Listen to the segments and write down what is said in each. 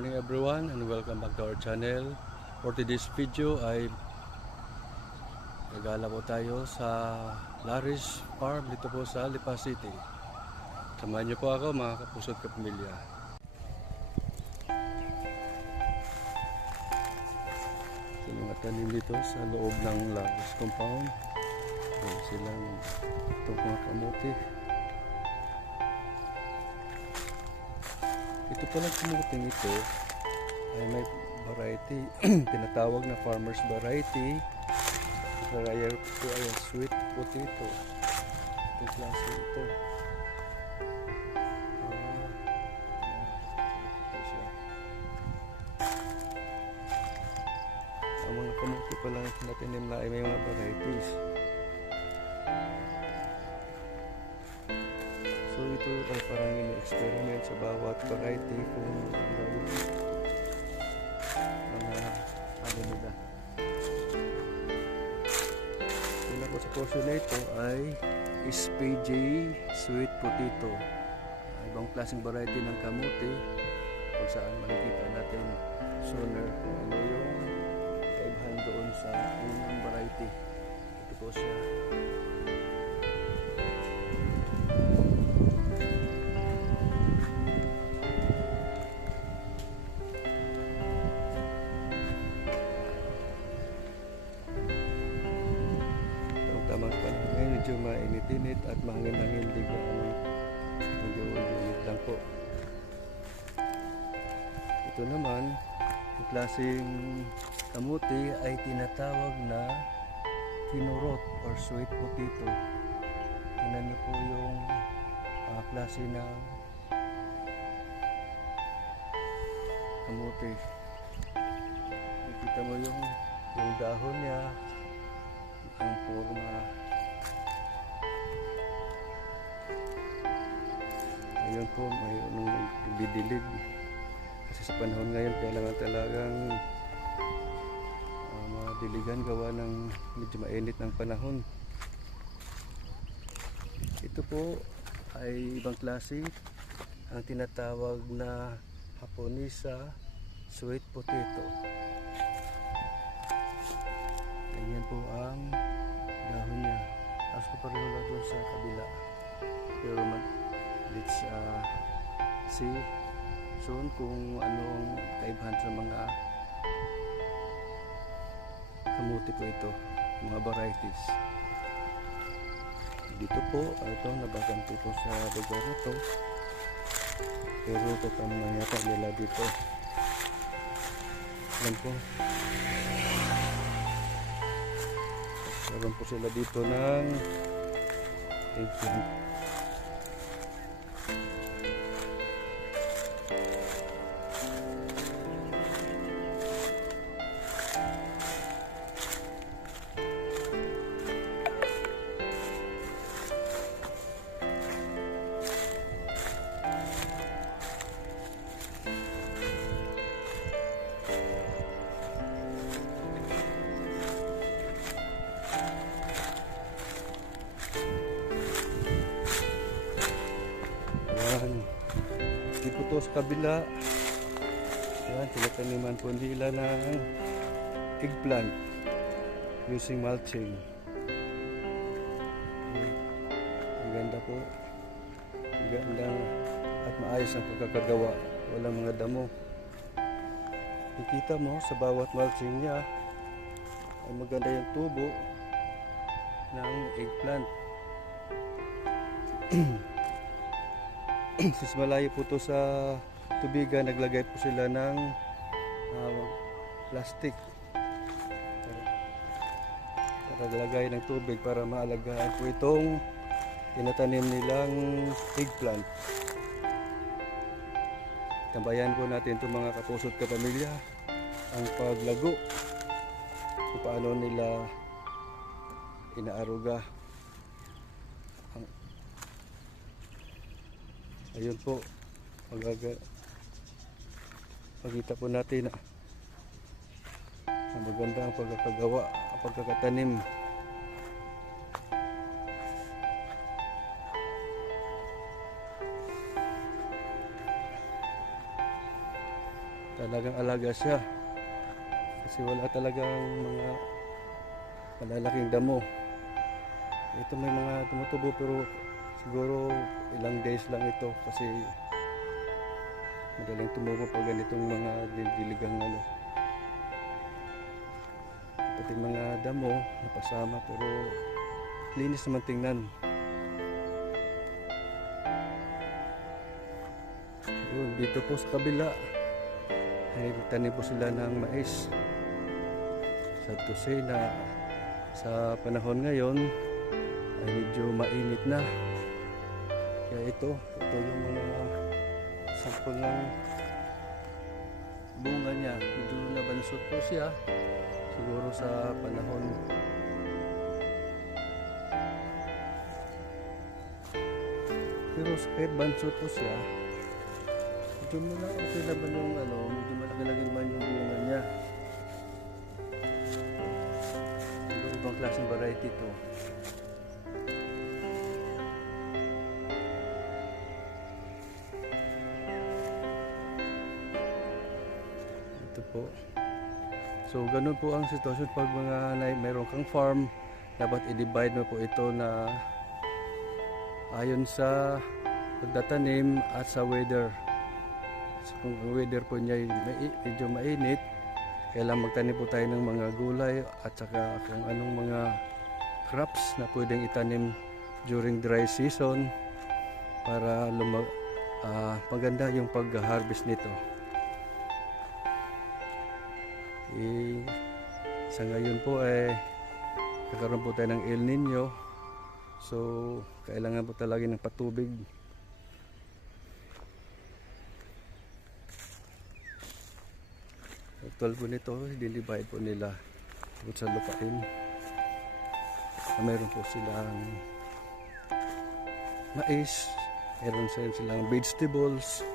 morning everyone and welcome back to our channel. For today's video ay nagala po tayo sa Laris Farm dito po sa Lipa City. Samahan niyo po ako mga kapusot kapamilya. Ito mga tanim dito sa loob ng Laris compound. Ayan silang itong mga kamote. Ito palang kamuting ito ay may variety, tinatawag na farmer's variety. Rare po ay sweet potato. Itong klase ito. Ang mga kamuti pa lang natin na ay may mga varieties. So ito ay parang in-experiment sa bawat variety kung mga ano nila. Una po sa portion na ito ay SPJ sweet potato. Ibang klaseng variety ng kamote kung saan makikita natin sooner kung ano yung kaibahan doon sa unang variety. Ito po siya. Tamang panahon ngayon, medyo mainit-init at mahangin-hangin din po. Medyo init lang po. Ito naman, yung klaseng kamuti ay tinatawag na kinurot or sweet potato. Tingnan niyo po yung klase ng kamuti. Nakita mo yung dahon niya, ang forma. Ayun po, may nagdidilig. Kasi sa panahon ngayon, kailangan talagang madiligan gawa ng medyo mainit ng panahon. Ito po ay ibang klase, ang tinatawag na Japonesa sweet potato. Ganyan po ang dahon niya. As ko pareho lang doon sa kabila. Pero let's see soon kung anong kaibahan sa mga kamuti po ito, mga varieties. Dito po, ito nabagan po sa lugar na to. Pero tatamang yata nila dito. Yan po. Meron po sila dito ng eggplant. Dito po sa kabila, yan, tinataniman po nila ng eggplant using mulching. Ang ganda po, ang ganda at maayos ang pagkakagawa, walang mga damo. Nakikita mo sa bawat mulching niya ay maganda yung tubo ng eggplant. Sis malayo po to sa tubigan, naglagay po sila ng plastic para lagay ng tubig para maalagaan po itong tinatanim nilang eggplant. Tambayan po natin itong mga kapusot kapamilya ang paglago kung paano nila inaaruga. Ayun po, pagkita po natin ang maganda ang pagkakagawa, ang pagkakatanim. talagang alaga siya. Kasi wala talagang mga malalaking damo. Ito may mga tumutubo pero siguro ilang days lang ito kasi madaling tumubo pag ganitong mga diligang ano. Pati mga damo napasama pero linis naman tingnan. Yun, dito po sa kabila ay tanim po sila ng mais. Sad to say na sa panahon ngayon ay medyo mainit na. Kaya ito yung mga sample ng bunga niya. Medyo nabansot po siya siguro sa panahon. Pero kahit bansot po siya, medyo malaki naman yung ano, medyo malaki naman yung bunga niya. Pero ibang klaseng variety ito. Ito po. So ganun po ang sitwasyon pag mayroon kang farm, dapat i-divide mo po ito na ayon sa pagtatanim at sa weather. So, kung ang weather po niya medyo mainit, kailangan magtanim po tayo ng mga gulay at saka kung anong mga crops na pwedeng itanim during dry season para maganda yung pag-harvest nito. Sa ngayon po ay kakaroon po tayo ng El Nino, so kailangan po talaga ng patubig. Actual po nito, dilibay po nila bukod sa lupain. Mayroon po silang mais, mayroon silang vegetables.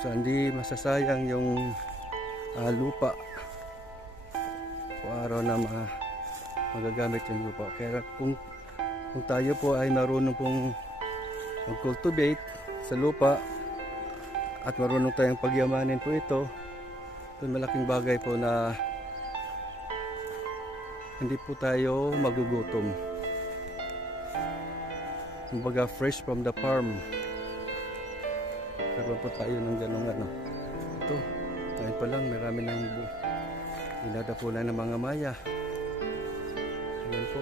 So hindi masasayang yung lupa o araw na magagamit yung lupa. Kaya kung tayo po ay marunong pong mag-cultivate sa lupa at marunong tayong pagyamanin po ito malaking bagay po na hindi po tayo magugutom. Kumbaga fresh from the farm. Karoon po tayo ng ganong ano. Ito, ngayon pa lang marami nang dinadapunan ng mga maya. Ayan po.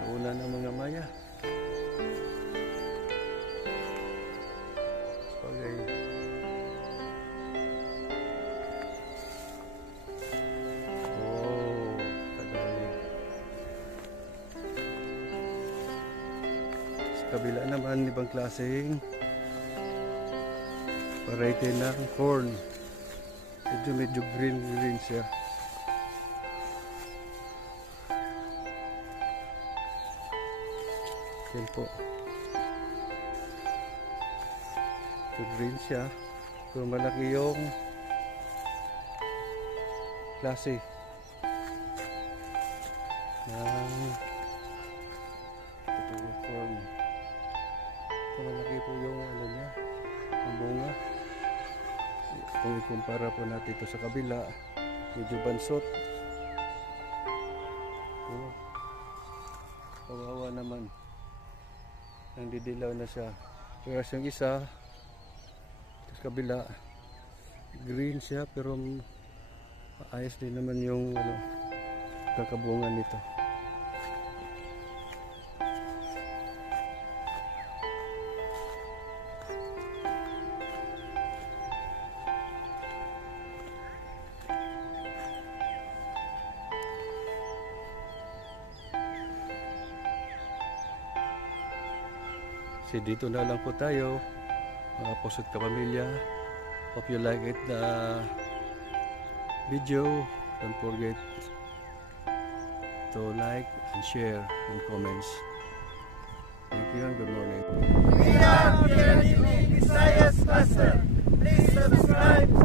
Nauna ng mga maya. Bagay. Kabila naman ibang klaseng variety ng corn. Medyo green siya. Yan po. Medyo green siya. So malaki yung klase ng corn. Malaki po yung ano niya, ang bunga. Kung ikumpara po natin ito sa kabila, medyo bansot. Kawawa naman. Ang didilaw na siya. Pero yung isa, sa kabila, green siya pero ayos din naman yung kakabungan nito. So dito na lang po tayo, mga Pusod Kapamilya. Hope you like it, the video. Don't forget to like and share and comments. Thank you and good morning. We are PLDT Visayas Class Please subscribe